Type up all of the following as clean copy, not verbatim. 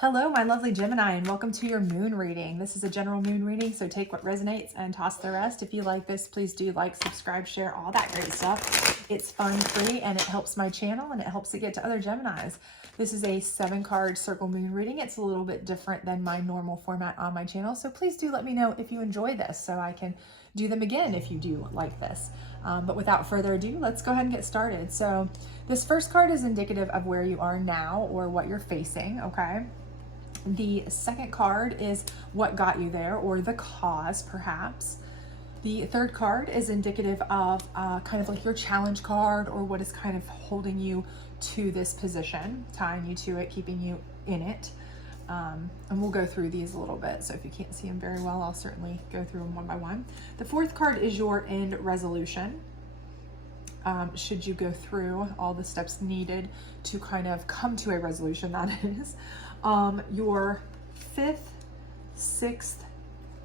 Hello, my lovely Gemini, and welcome to your moon reading. This is a general moon reading, so take what resonates and toss the rest. If you like this, please do like, subscribe, share, all that great stuff. It's fun, free, and it helps my channel, and it helps it get to other Geminis. This is a 7-card circle moon reading. It's a little bit different than my normal format on my channel, so please do let me know if you enjoy this so I can do them again if you do like this. But without further ado, let's go ahead and get started. So this first card is indicative of where you are now or what you're facing, okay? The second card is what got you there, or the cause, perhaps. The third card is indicative of kind of like your challenge card, or what is kind of holding you to this position, tying you to it, keeping you in it. And we'll go through these a little bit. So if you can't see them very well, I'll certainly go through them one by one. The fourth card is your end resolution. Should you go through all the steps needed to kind of come to a resolution, that is. Your fifth, sixth,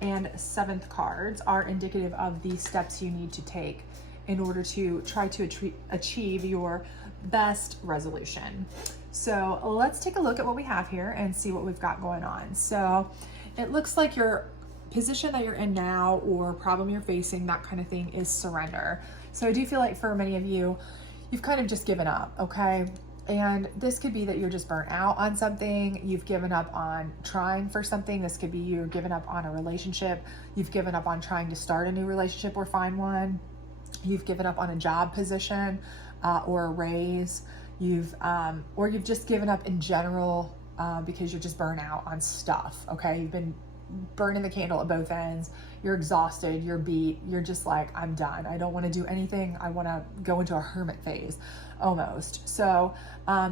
and seventh cards are indicative of the steps you need to take in order to try to achieve your best resolution. So let's take a look at what we have here and see what we've got going on. So it looks like your position that you're in now, or problem you're facing, that kind of thing, is surrender. So I do feel like for many of you, you've kind of just given up, okay? And this could be that you're just burnt out on something. You've given up on trying for something. This could be you're given up on a relationship. You've given up on trying to start a new relationship or find one. You've given up on a job position or a raise. Or you've just given up in general because you're just burnt out on stuff, okay? You've been burning the candle at both ends. You're exhausted, you're beat, you're just like, I'm done. I don't want to do anything. I want to go into a hermit phase almost. So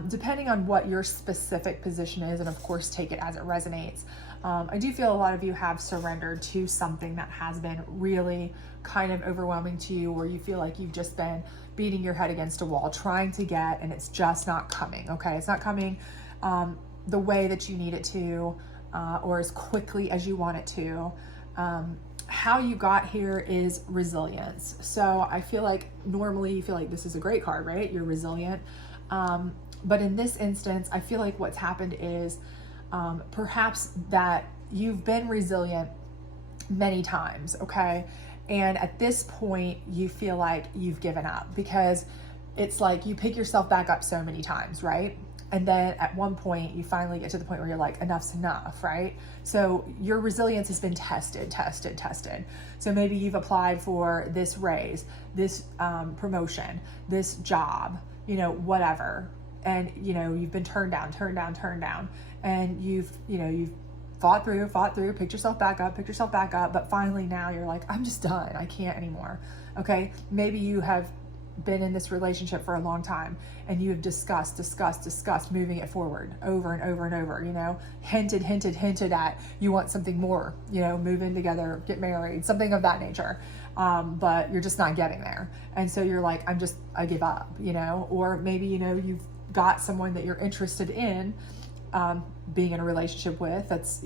depending on what your specific position is, and of course take it as it resonates, I do feel a lot of you have surrendered to something that has been really kind of overwhelming to you, or you feel like you've just been beating your head against a wall trying to get, and it's just not coming, okay? It's not coming the way that you need it to, or as quickly as you want it to. How you got here is resilience. So I feel like normally you feel like this is a great card, right? You're resilient. But in this instance, I feel like what's happened is perhaps that you've been resilient many times, okay? And at this point, you feel like you've given up, because it's like you pick yourself back up so many times, right? And then at one point, you finally get to the point where you're like, enough's enough, right? So your resilience has been tested. So maybe you've applied for this raise, this promotion, this job, whatever. And, you've been turned down. And you've fought through, picked yourself back up. But finally now you're like, I'm just done. I can't anymore. Okay. Maybe you have been in this relationship for a long time, and you have discussed moving it forward over and over, hinted at you want something more, move in together, get married, something of that nature. But you're just not getting there. And so you're like, I give up, or maybe, you've got someone that you're interested in being in a relationship with, that's,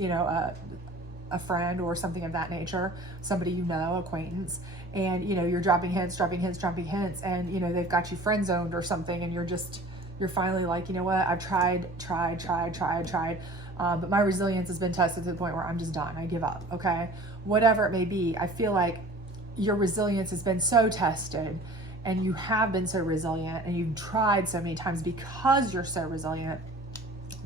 a friend or something of that nature, somebody acquaintance, and you're dropping hints, and they've got you friend zoned or something, and you're finally like, what, I've tried, but my resilience has been tested to the point where I'm just done. I give up, okay? Whatever it may be, I feel like your resilience has been so tested, and you have been so resilient, and you've tried so many times because you're so resilient,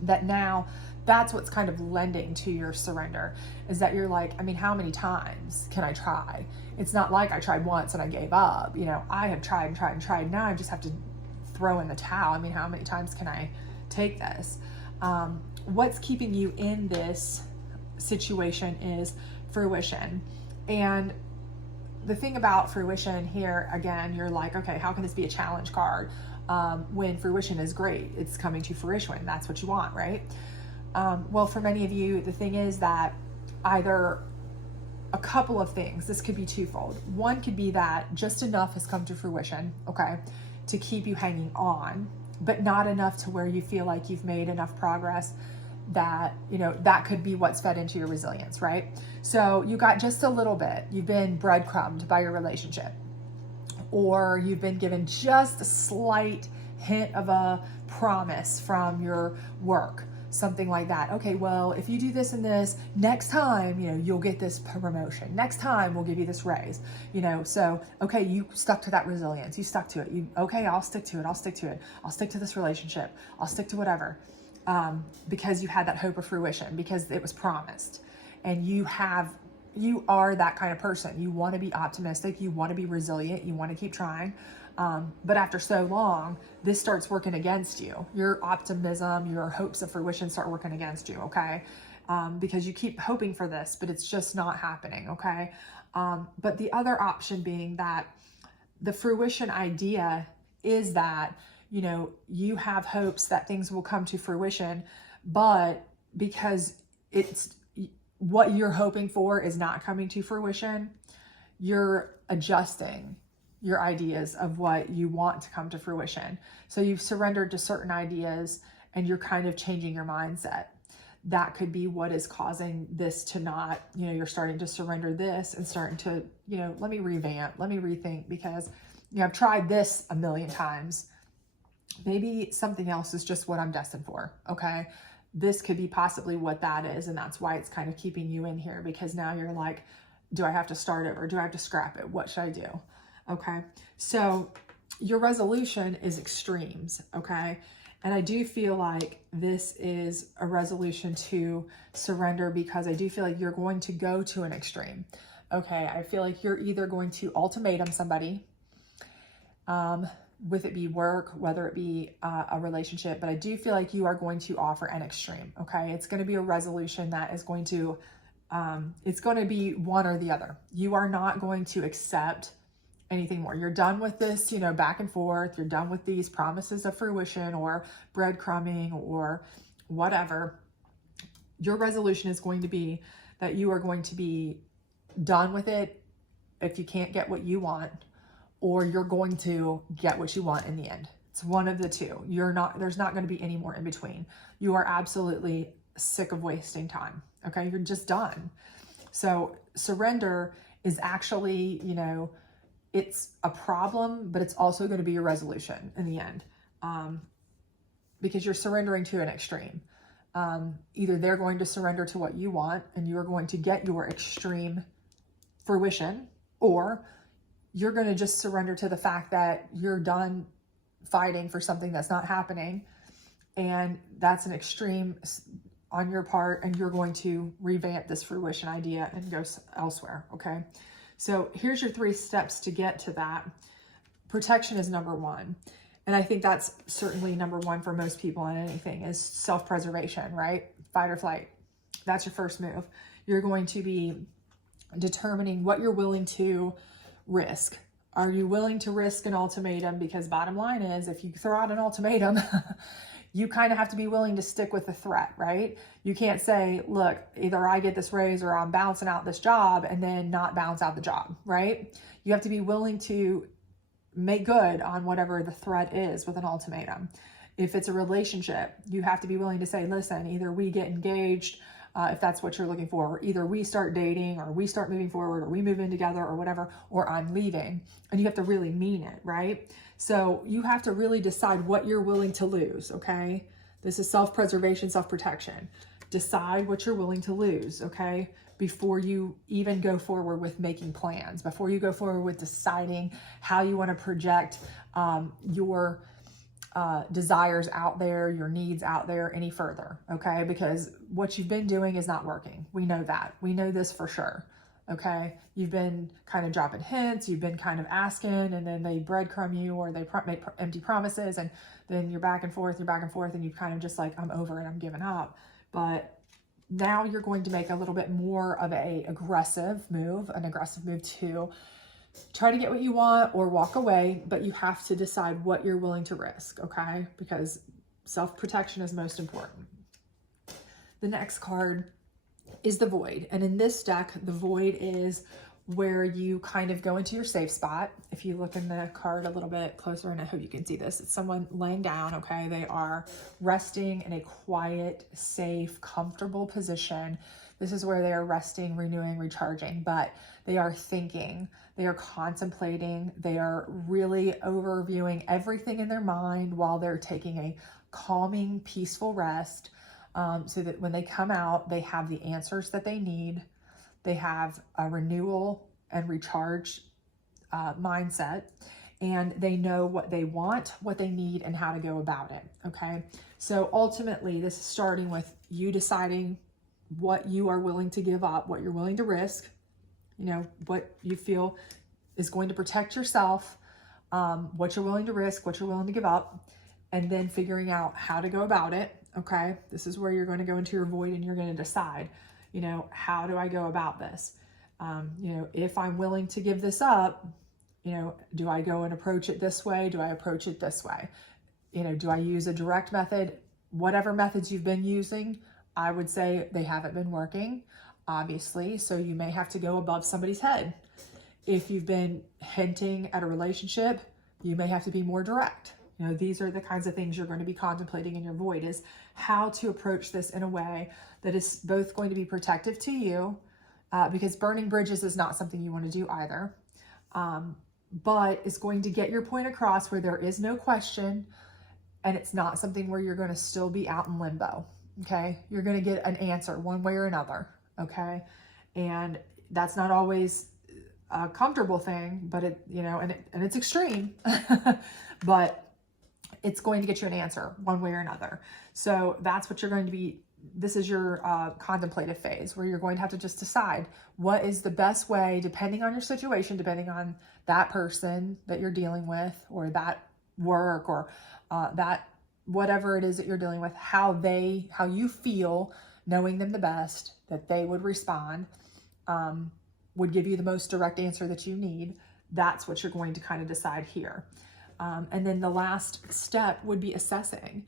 that now that's what's kind of lending to your surrender, is that you're like, how many times can I try? It's not like I tried once and I gave up. I have tried. Now I just have to throw in the towel. How many times can I take this? What's keeping you in this situation is fruition. And the thing about fruition here, again, you're like, okay, how can this be a challenge card when fruition is great? It's coming to fruition. That's what you want, right? Well, for many of you, the thing is that either a couple of things, this could be twofold. One could be that just enough has come to fruition, okay, to keep you hanging on, but not enough to where you feel like you've made enough progress that, that could be what's fed into your resilience, right? So you got just a little bit. You've been breadcrumbed by your relationship, or you've been given just a slight hint of a promise from your work. something like that. Okay, well, if you do this and this, next time, you'll get this promotion. Next time we'll give you this raise, so, okay, you stuck to that resilience. You stuck to it. Okay, I'll stick to it. I'll stick to it. I'll stick to this relationship. I'll stick to whatever. Because you had that hope of fruition, because it was promised, and you are that kind of person. You want to be optimistic. You want to be resilient. You want to keep trying. But after so long, this starts working against you. Your optimism, your hopes of fruition start working against you, okay? Because you keep hoping for this, but it's just not happening, okay? But the other option being that the fruition idea is that, you have hopes that things will come to fruition, but because it's what you're hoping for is not coming to fruition, you're adjusting your ideas of what you want to come to fruition. So you've surrendered to certain ideas and you're kind of changing your mindset. That could be what is causing this to not, you're starting to surrender this and starting to, let me revamp, let me rethink, because, I've tried this a million times. Maybe something else is just what I'm destined for. Okay. This could be possibly what that is. And that's why it's kind of keeping you in here, because now you're like, do I have to start over? Do I have to scrap it? What should I do? Okay. So your resolution is extremes. Okay. And I do feel like this is a resolution to surrender, because I do feel like you're going to go to an extreme. Okay. I feel like you're either going to ultimatum somebody, with it be work, whether it be a relationship, but I do feel like you are going to offer an extreme. Okay. It's going to be a resolution that is going to, it's going to be one or the other. You are not going to accept anything more. You're done with this, back and forth. You're done with these promises of fruition or breadcrumbing or whatever. Your resolution is going to be that you are going to be done with it if you can't get what you want, or you're going to get what you want in the end. It's one of the two. There's not going to be any more in between. You are absolutely sick of wasting time. Okay. You're just done. So surrender is actually, it's a problem, but it's also going to be your resolution in the end. Because you're surrendering to an extreme. Either they're going to surrender to what you want and you're going to get your extreme fruition, or you're going to just surrender to the fact that you're done fighting for something that's not happening. And that's an extreme on your part, and you're going to revamp this fruition idea and go elsewhere. Okay. So here's your 3 steps to get to that. Protection is number 1. And I think that's certainly number 1 for most people in anything, is self-preservation, right? Fight or flight. That's your first move. You're going to be determining what you're willing to risk. Are you willing to risk an ultimatum? Because bottom line is, if you throw out an ultimatum, you kind of have to be willing to stick with the threat, right? You can't say, look, either I get this raise or I'm bouncing out this job, and then not bounce out the job, right? You have to be willing to make good on whatever the threat is with an ultimatum. If it's a relationship, you have to be willing to say, listen, either we get engaged, if that's what you're looking for, or either we start dating, or we start moving forward, or we move in together, or whatever, or I'm leaving. And you have to really mean it, right? So you have to really decide what you're willing to lose, okay? This is self-preservation, self-protection. Decide what you're willing to lose, okay? Before you even go forward with making plans, before you go forward with deciding how you want to project your desires out there, your needs out there any further, okay? Because what you've been doing is not working. We know that. We know this for sure, okay? You've been kind of dropping hints, you've been kind of asking, and then they breadcrumb you, or they make empty promises, and then you're back and forth, and you kind of just like, I'm over it, I'm giving up. But now you're going to make a little bit more of an aggressive move to try to get what you want or walk away, but you have to decide what you're willing to risk, okay? Because self-protection is most important. The next card is the Void. And in this deck, the Void is where you kind of go into your safe spot. If you look in the card a little bit closer, and I hope you can see this, it's someone laying down, okay? They are resting in a quiet, safe, comfortable position. This is where they are resting, renewing, recharging, but they are thinking, they are contemplating, they are really overviewing everything in their mind while they're taking a calming, peaceful rest. so that when they come out, they have the answers that they need. They have a renewal and recharge mindset, and they know what they want, what they need, and how to go about it. Okay. So ultimately, this is starting with you deciding what you are willing to give up, what you're willing to risk, what you feel is going to protect yourself, what you're willing to risk, what you're willing to give up, and then figuring out how to go about it. Okay. This is where you're going to go into your void and you're going to decide, how do I go about this? If I'm willing to give this up, do I go and approach it this way? Do I approach it this way? Do I use a direct method? Whatever methods you've been using, I would say they haven't been working, obviously. So you may have to go above somebody's head. If you've been hinting at a relationship, you may have to be more direct. These are the kinds of things you're going to be contemplating in your void, is how to approach this in a way that is both going to be protective to you, because burning bridges is not something you want to do either. But it's going to get your point across where there is no question, and it's not something where you're going to still be out in limbo. Okay. You're going to get an answer one way or another. Okay. And that's not always a comfortable thing, but and it's extreme, but it's going to get you an answer one way or another. So that's what you're going to be. This is your contemplative phase, where you're going to have to just decide what is the best way, depending on your situation, depending on that person that you're dealing with, or that work, or that whatever it is that you're dealing with, how you feel, knowing them the best, that they would respond, would give you the most direct answer that you need. That's what you're going to kind of decide here. And then the last step would be assessing.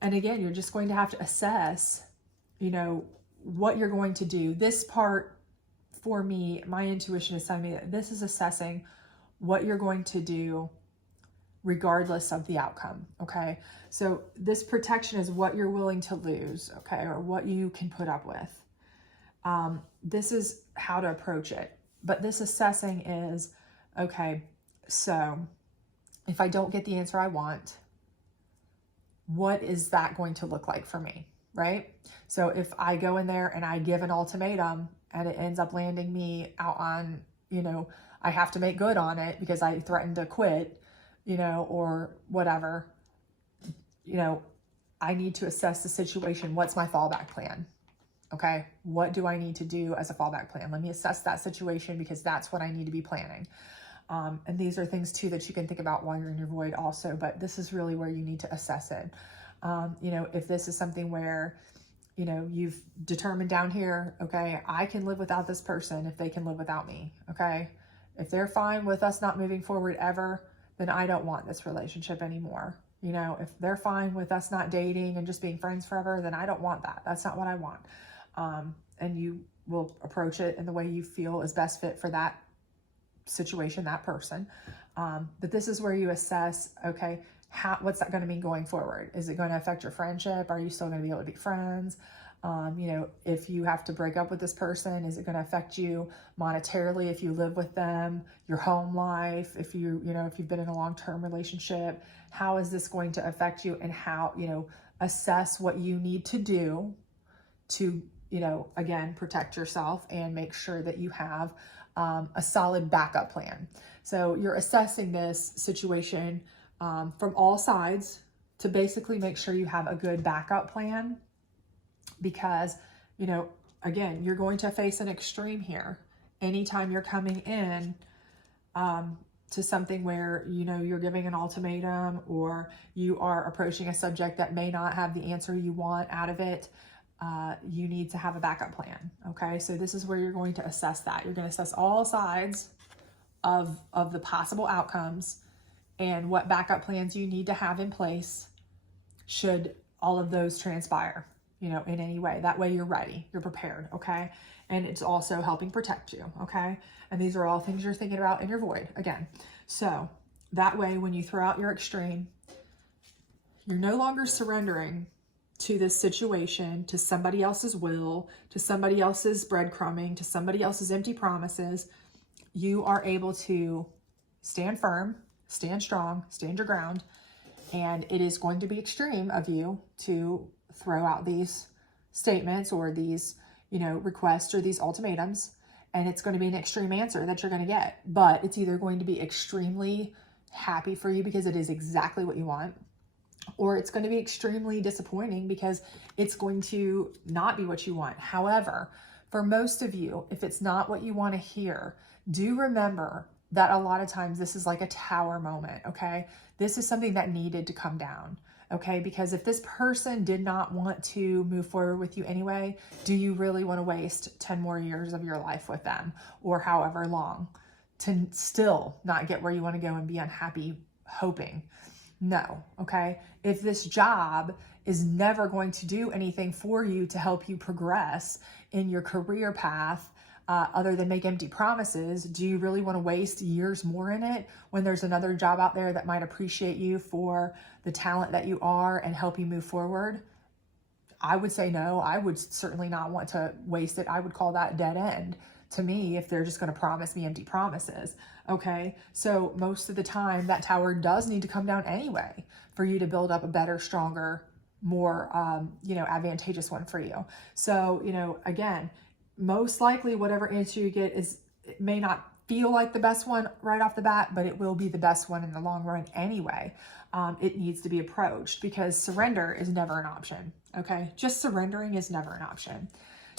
And again, you're just going to have to assess, what you're going to do. This part, for me, my intuition is telling me that this is assessing what you're going to do regardless of the outcome. Okay. So this protection is what you're willing to lose. Okay. Or what you can put up with. This is how to approach it. But this assessing is, okay, so if I don't get the answer I want, what is that going to look like for me? Right? So if I go in there and I give an ultimatum and it ends up landing me out on, I have to make good on it because I threatened to quit, or whatever, I need to assess the situation. What's my fallback plan? Okay. What do I need to do as a fallback plan? Let me assess that situation, because that's what I need to be planning. And these are things too that you can think about while you're in your void also, but this is really where you need to assess it. If this is something where, you've determined down here, okay, I can live without this person if they can live without me. Okay. If they're fine with us not moving forward ever, then I don't want this relationship anymore. If they're fine with us not dating and just being friends forever, then I don't want that. That's not what I want. And you will approach it in the way you feel is best fit for that situation, that person. But this is where you assess, okay, what's that going to mean going forward? Is it going to affect your friendship? Are you still going to be able to be friends? If you have to break up with this person, is it going to affect you monetarily if you live with them, your home life, if you've been in a long-term relationship, how is this going to affect you? And how, assess what you need to do to, again, protect yourself and make sure that you have a solid backup plan. So you're assessing this situation from all sides to basically make sure you have a good backup plan, because, again, you're going to face an extreme here. Anytime you're coming in to something where, you're giving an ultimatum, or you are approaching a subject that may not have the answer you want out of it, you need to have a backup plan. Okay. So this is where you're going to assess that. You're going to assess all sides of the possible outcomes and what backup plans you need to have in place should all of those transpire, in any way. That way you're ready, you're prepared. Okay. And it's also helping protect you. Okay. And these are all things you're thinking about in your void again. So that way, when you throw out your extreme, you're no longer surrendering to this situation, to somebody else's will, to somebody else's breadcrumbing, to somebody else's empty promises. You are able to stand firm, stand strong, stand your ground. And it is going to be extreme of you to throw out these statements or these, requests or these ultimatums, and it's going to be an extreme answer that you're going to get. But it's either going to be extremely happy for you because it is exactly what you want, or it's going to be extremely disappointing because it's going to not be what you want. However, for most of you, if it's not what you want to hear, do remember that a lot of times this is like a tower moment, okay? This is something that needed to come down, okay? Because if this person did not want to move forward with you anyway, do you really want to waste 10 more years of your life with them, or however long, to still not get where you want to go and be unhappy hoping? No, okay? If this job is never going to do anything for you to help you progress in your career path, other than make empty promises, do you really want to waste years more in it when there's another job out there that might appreciate you for the talent that you are and help you move forward? I would say no. I would certainly not want to waste it. I would call that dead end to me if they're just going to promise me empty promises. Okay. So most of the time that tower does need to come down anyway for you to build up a better, stronger, more, advantageous one for you. So, again, most likely whatever answer you get it may not feel like the best one right off the bat, but it will be the best one in the long run anyway. It needs to be approached because surrender is never an option. Okay. Just surrendering is never an option.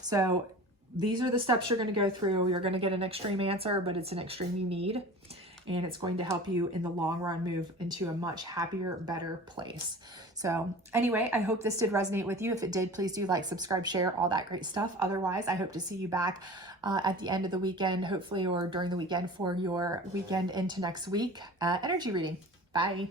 So these are the steps you're going to go through. You're going to get an extreme answer, but it's an extreme you need. And it's going to help you in the long run move into a much happier, better place. So anyway, I hope this did resonate with you. If it did, please do like, subscribe, share, all that great stuff. Otherwise, I hope to see you back at the end of the weekend, hopefully, or during the weekend for your weekend into next week energy reading. Bye.